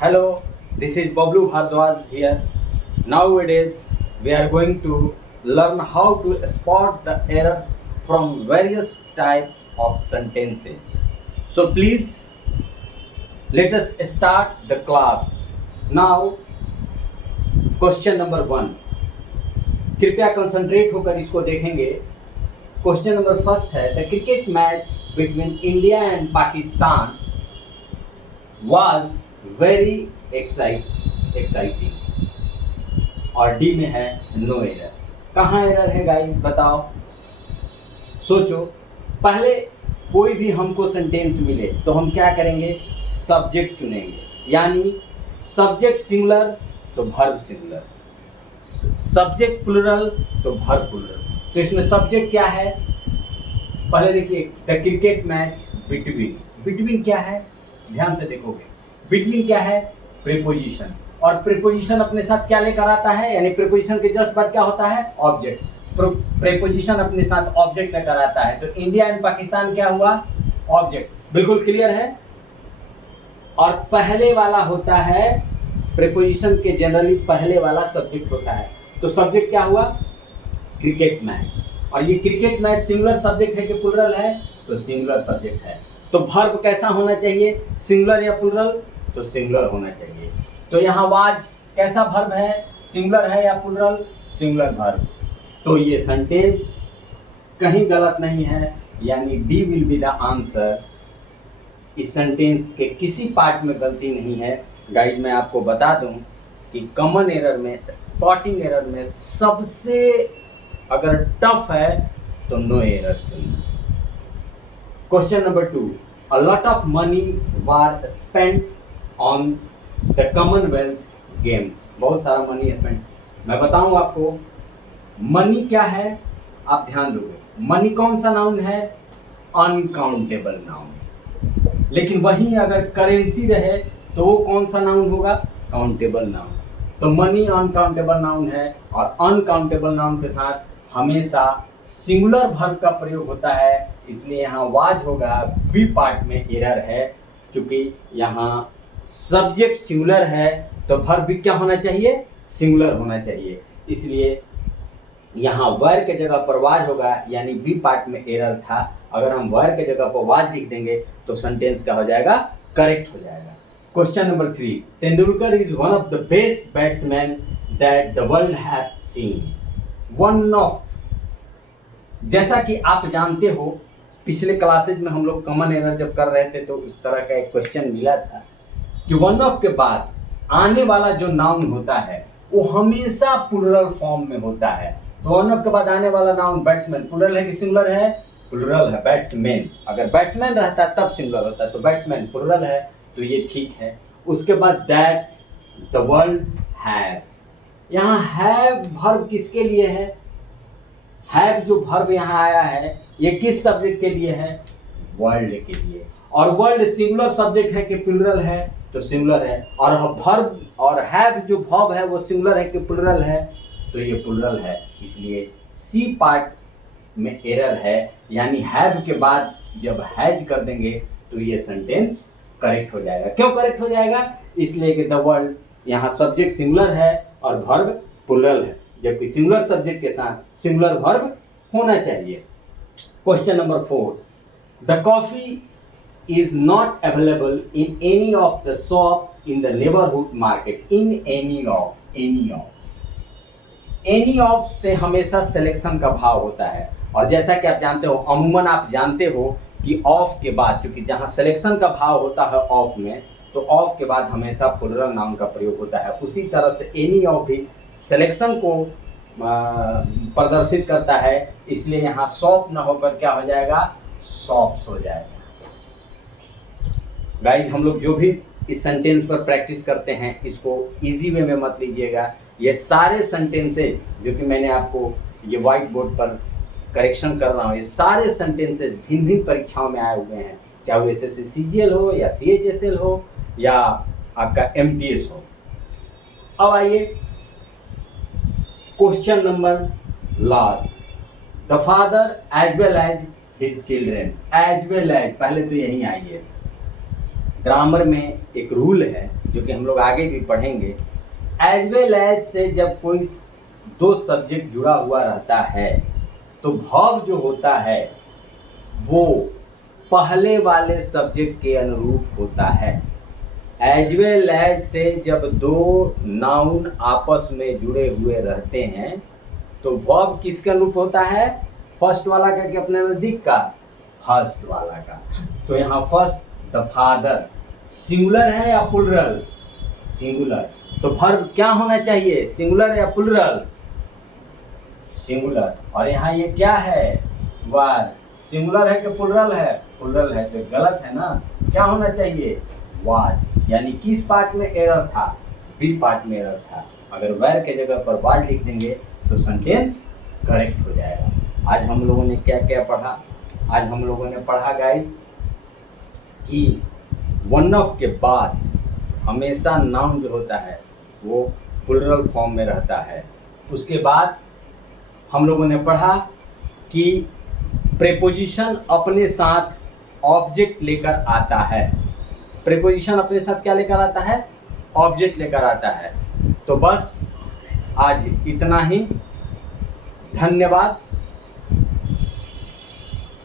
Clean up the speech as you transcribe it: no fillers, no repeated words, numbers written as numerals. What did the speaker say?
Hello, this is Bablu Bhardwaj here. Nowadays, we are going to learn how to spot the errors from various types of sentences. So please, let us start the class. Now, question number 1. कृपया concentrate होकर इसको देखेंगे. Question number first है, the cricket match between India and Pakistan was very exciting. और D में है no error. कहाँ error है गाइस, बताओ, सोचो. पहले कोई भी हमको सेंटेंस मिले तो हम क्या करेंगे, सब्जेक्ट चुनेंगे. यानी सब्जेक्ट सिंगुलर तो वर्ब सिंगुलर, सब्जेक्ट प्लुरल तो वर्ब प्लुरल. तो इसमें सब्जेक्ट क्या है, पहले देखिए, द क्रिकेट मैच बिटवीन क्या है, ध्यान से देखोगे. बिटवीन क्या है, प्रीपोजिशन. और प्रीपोजिशन अपने साथ क्या लेकर आता है, यानी प्रीपोजिशन के जस्ट बाद क्या होता है, ऑब्जेक्ट. प्रीपोजिशन अपने साथ ऑब्जेक्ट लेकर आता है. तो इंडिया एंड पाकिस्तान क्या हुआ, ऑब्जेक्ट. बिल्कुल क्लियर है. और पहले वाला होता है, प्रीपोजिशन के जनरली पहले वाला सब्जेक्ट होता है. तो सब्जेक्ट क्या हुआ, क्रिकेट मैच. और ये क्रिकेट मैच सिंगुलर सब्जेक्ट है कि प्लुरल है, तो सिंगुलर सब्जेक्ट है. तो वर्ब कैसा होना चाहिए, सिंगुलर या प्लुरल, तो सिंगुलर होना चाहिए. तो यहाँ वाज कैसा वर्ब है, सिंगुलर है या प्लुरल, सिंगुलर वर्ब. तो ये सेंटेंस कहीं गलत नहीं है, यानी D will be the answer. इस सेंटेंस के किसी पार्ट में गलती नहीं है. गाइज मैं आपको बता दूं कि कॉमन एरर में, स्पॉटिंग एरर में सबसे अगर टफ है तो नो एरर चुनना. Question number 2, a lot of money war spent on the Commonwealth games. बहुत सारा मनी स्पेंड. मैं बताऊं आपको, मनी क्या है, आप ध्यान दोगे. मनी कौन सा नाउन है, अनकाउंटेबल नाउन. लेकिन वहीं अगर करेंसी रहे तो वो कौन सा नाउन होगा, काउंटेबल नाउन. तो मनी अनकाउंटेबल नाउन है, और अनकाउंटेबल नाउन के साथ हमेशा सिंगुलर वर्ब का प्रयोग होता है. इसलिए यहाँ वाज होगा. बी पार्ट में एरर है, क्योंकि यहाँ सब्जेक्ट सिंगुलर है तो वर्ब भी क्या होना चाहिए, सिंगुलर होना चाहिए. इसलिए यहाँ वर के जगह पर वाज होगा, यानी बी पार्ट में एरर था. अगर हम वर के जगह पर वाज लिख देंगे तो सेंटेंस क्या हो जाएगा, करेक्ट हो जाएगा. Question number 3, Tendulkar is one of the best batsman that the world have seen. One of, जैसा कि आप जानते हो, पिछले क्लासेज में हम लोग कॉमन एरर जब कर रहे थे तो उस तरह का एक क्वेश्चन मिला था कि वन ऑफ के बाद आने वाला जो नाउन होता है वो हमेशा प्लुरल फॉर्म में होता है. तो वन ऑफ के बाद आने वाला नाउन बैट्समैन प्लुरल है कि सिंगुलर है, प्लुरल है. बैट्समैन, अगर बैट्समैन रहता है तब सिंगुलर होता है, तो बैट्समैन प्लुरल है, तो ये ठीक है. उसके बाद दैट द वर्ल्ड हैव, यहाँ हैव वर्ब किसके लिए है, हैव जो वर्ब यहाँ आया है ये किस सब्जेक्ट के लिए है, वर्ल्ड के लिए. और वर्ल्ड सिंगुलर सब्जेक्ट है कि प्लुरल है, तो सिंगुलर है. और वर्ब और हैव जो वर्ब है वो सिंगुलर है कि प्लुरल है, तो ये प्लुरल है. इसलिए सी पार्ट में एरर है, यानी हैव के बाद जब हैज कर देंगे तो ये सेंटेंस करेक्ट हो जाएगा. क्यों करेक्ट हो जाएगा, इसलिए कि द वर्ल्ड यहाँ सब्जेक्ट सिंगुलर है और वर्ब प्लुरल है, जबकि सिंगुलर सब्जेक्ट के साथ सिंगुलर वर्ब होना चाहिए. Question number 4, the coffee is not available in any of the shop in the neighborhood market. In any of से हमेशा सिलेक्शन का भाव होता है. और जैसा कि आप जानते हो, अमूमन आप जानते हो कि ऑफ के बाद, चूंकि जहाँ सिलेक्शन का भाव होता है ऑफ में, तो ऑफ के बाद हमेशा प्लुरल नाउन का प्रयोग होता है. उसी तरह से एनी ऑफ भी सिलेक्शन को प्रदर्शित करता है. इसलिए यहाँ शॉप न होकर क्या हो जाएगा, शॉप्स हो जाएगा. गाइज हम लोग जो भी इस सेंटेंस पर प्रैक्टिस करते हैं इसको इजी वे में मत लीजिएगा. ये सारे सेंटेंसेज जो कि मैंने आपको ये व्हाइट बोर्ड पर करेक्शन कर रहा हूँ, ये सारे सेंटेंसेज भिन्न भिन्न परीक्षाओं में आए हुए हैं, चाहे वो एसएससी सीजीएल हो या सीएचएसएल हो या आपका एमटीएस हो. अब आइए question number last, the father as well as his children. As well as, पहले तो यहीं आइए, ग्रामर में एक रूल है जो कि हम लोग आगे भी पढ़ेंगे। एज वेल एज से जब कोई दो सब्जेक्ट जुड़ा हुआ रहता है तो वर्ब जो होता है वो पहले वाले सब्जेक्ट के अनुरूप होता है। एज वेल एज से जब दो नाउन आपस में जुड़े हुए रहते हैं तो वर्ब किसके अनुरूप होता है? फर्स्ट वाला का कि अपने नजदीक का? फर्स्ट वाला का। तो यहाँ फर्स्ट द फादर सिंगुलर है या प्लुरल? सिंगुलर। तो वर्ब क्या होना चाहिए? सिंगुलर या प्लुरल? सिंगुलर। और यहाँ ये क्या है? वार। सिंगुलर है कि प्लुरल है? प्लुरल है, तो गलत है ना। क्या होना चाहिए? वार। यानी किस पार्ट में एरर था? बी पार्ट में एरर था। अगर वेर के जगह पर वाज लिख देंगे तो सेंटेंस करेक्ट हो जाएगा। आज हम लोगों ने क्या क्या पढ़ा? आज हम लोगों ने पढ़ा गाइस कि वन ऑफ के बाद हमेशा नाउन जो होता है वो प्लुरल फॉर्म में रहता है। उसके बाद हम लोगों ने पढ़ा कि प्रीपोजिशन अपने साथ ऑब्जेक्ट लेकर आता है। प्रीपोजिशन अपने साथ क्या लेकर आता है? ऑब्जेक्ट लेकर आता है। तो बस आज इतना ही। धन्यवाद।